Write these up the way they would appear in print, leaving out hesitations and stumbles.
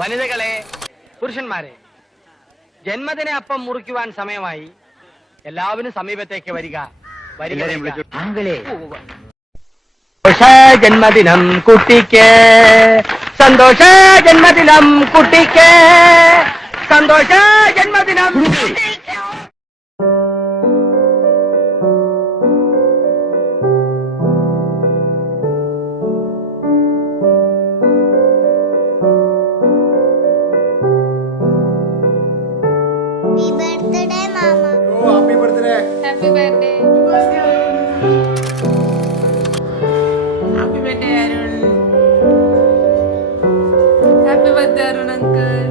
വനിതകളെ, പുരുഷന്മാരെ, ജന്മദിന അപ്പം മുറിക്കുവാൻ സമയമായി. എല്ലാവരും സമീപത്തേക്ക് വരിക. സന്തോഷ ജന്മദിനം കുട്ടിക്ക്, സന്തോഷ ജന്മദിനം കുട്ടിക്ക്, സന്തോഷ ജന്മദിനം. Happy birthday. Happy birthday, Arun. Happy birthday, Arun uncle.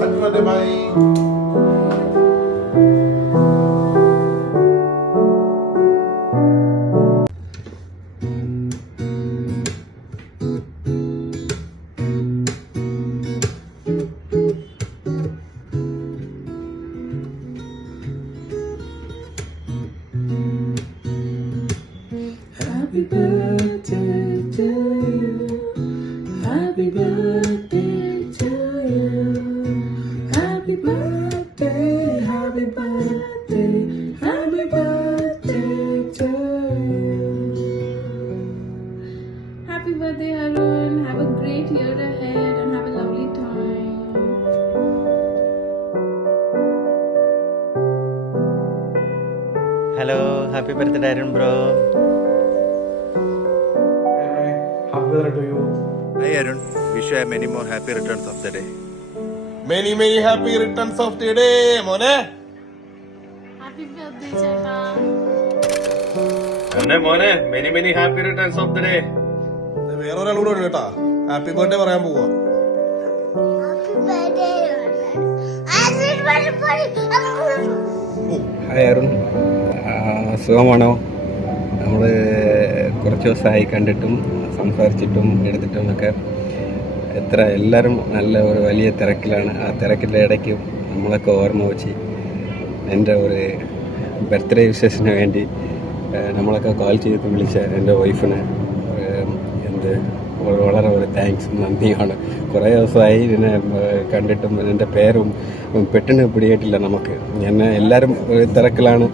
Happy birthday, bye. Happy birthday to you. Happy birthday to you. Happy birthday, happy birthday, happy birthday to you. Happy birthday, Arun. Have a great year ahead and have a lovely time. Hello, happy birthday, Arun bro. Happy birthday to you. Hi Arun, wish you many more happy returns of the day. Many happy returns of the day, മോനെ. Happy birthday, Cheta. മോനെ many happy returns of the day. വേറെ ഒരാൾ കൂടെ ഉണ്ട് കേട്ടാ. Happy birthday പറയാൻ പോവാ. Hi Arun, സുഖമാണോ? നമ്മൾ കുറച്ച് ദിവസമായി കണ്ടിട്ടും സംസാരിച്ചിട്ടും എടുത്തിട്ടും ഒക്കെ എല്ലാവരും നല്ല ഒരു വലിയ തിരക്കിലാണ്. ആ തിരക്കിൻ്റെ ഇടയ്ക്കും നമ്മളൊക്കെ ഓർമ്മ വെച്ച് എൻ്റെ ഒരു ബർത്ത്ഡേ വിശേഷത്തിന് വേണ്ടി നമ്മളൊക്കെ കോൾ ചെയ്ത് വിളിച്ച എൻ്റെ വൈഫിന് വളരെ ഒരു താങ്ക്സ്, നന്ദിയാണ്. കുറേ ദിവസമായി ഇതിനെ കണ്ടിട്ടും എൻ്റെ പേരും പെട്ടെന്ന് പിടിയിട്ടില്ല നമുക്ക്. എല്ലാവരും ഒരു തിരക്കിലാണ്.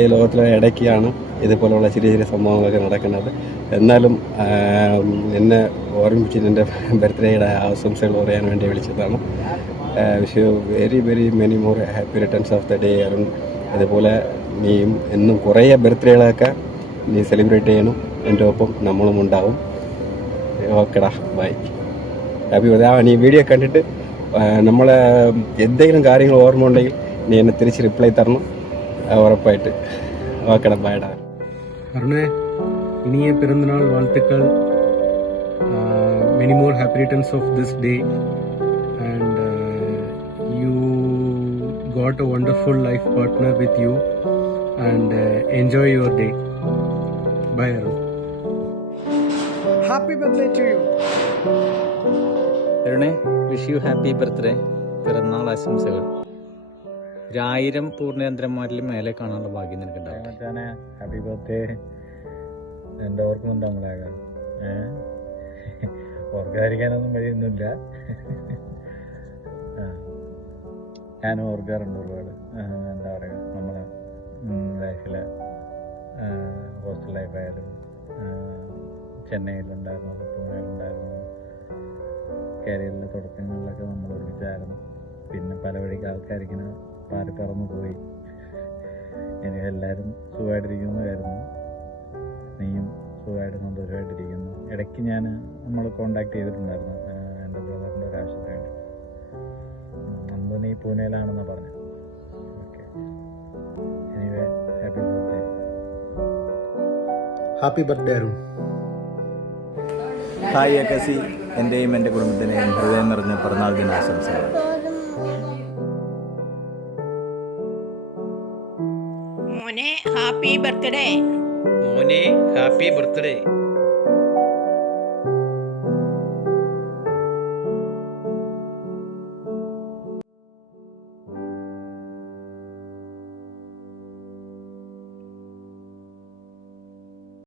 ഈ ലോകത്തിലെ ഇടയ്ക്കാണ് ഇതുപോലുള്ള ചെറിയ ചെറിയ സംഭവങ്ങളൊക്കെ നടക്കുന്നത്. എന്നാലും എന്നെ ഓർമ്മിച്ച് എൻ്റെ ബർത്ത്ഡേയുടെ ആശംസകൾ പറയാൻ വേണ്ടി വിളിച്ചതാണ്. Wish you very many more happy returns of the day Arun. അതുപോലെ നീയും എന്നും കുറേ ബർത്ത്ഡേകളൊക്കെ നീ സെലിബ്രേറ്റ് ചെയ്യണം. എൻ്റെ ഒപ്പം നമ്മളും ഉണ്ടാവും. ഓക്കെടാ, ബൈ. Happy birthday. നീ വീഡിയോ കണ്ടിട്ട് നമ്മളെ എന്തെങ്കിലും കാര്യങ്ങൾ ഓർമ്മ ഉണ്ടെങ്കിൽ നീ എന്നെ തിരിച്ച് റിപ്ലൈ തരണം, ഉറപ്പായിട്ട്. ഓക്കെടാ, ബൈഡാ. அருணே, இனிய பிறந்தநாள் வாழ்த்துக்கள். many more happy returns of this day, and you got a wonderful life partner with you, and enjoy your day. Bye Arun. Happy birthday to you. അരുണേ, വിഷ് യു ഹാപ്പി ബർത്ത്ഡേ. പിറന്നാൾ ആശംസകൾ. 1000 പൂർണ്ണചന്ദ്രന്മാരിലും മേലെ കാണാനുള്ള ഭാഗ്യം നിനക്കുണ്ടാവും. Happy birthday. എൻ്റെ ഓർക്കുന്നുണ്ട് നമ്മളെയൊക്കെ. ഓർക്കാതിരിക്കാനൊന്നും വഴിയൊന്നുമില്ല. ഞാനും ഓർക്കാറുണ്ട് ഒരുപാട്. എന്താ പറയുക, നമ്മളെ ലൈഫിലെ ഹോസ്റ്റൽ ലൈഫായാലും ചെന്നൈയിലുണ്ടായിരുന്നു, പൂനെയിലുണ്ടായിരുന്നു, കേരളത്തിലെ തുടക്കങ്ങളിലൊക്കെ നമ്മൾ ഒരുമിച്ചായിരുന്നു. പിന്നെ പല വഴിക്ക് ആൾക്കാരിങ്ങനെ പാറി പറന്നു പോയി. ഇനി എല്ലാവരും സുഖമായിട്ടിരിക്കുന്നു കരുതുന്നു. നീയും സുഖമായിട്ട് സന്തോഷമായിട്ടിരിക്കുന്നു. ഇടയ്ക്ക് നമ്മൾ കോണ്ടാക്ട് ചെയ്തിട്ടുണ്ടായിരുന്നു എൻ്റെ ബ്രദറിൻ്റെ ഒരു ആവശ്യത്തിന് വേണ്ടി. അന്ന് നീ പൂനെയിലാണെന്ന് പറഞ്ഞു. Okay, anyway happy birthday. Happy birthday Arun. Hi അക്കസി, എൻ്റെയും എൻ്റെ കുടുംബത്തിനെയും ഹൃദയം നിറഞ്ഞ പിറന്നാൾ ദിനാശംസകൾ. മോനെ ഹാപ്പി ബർത്ത്ഡേ. മോനെ ഹാപ്പി ബർത്ത്ഡേ.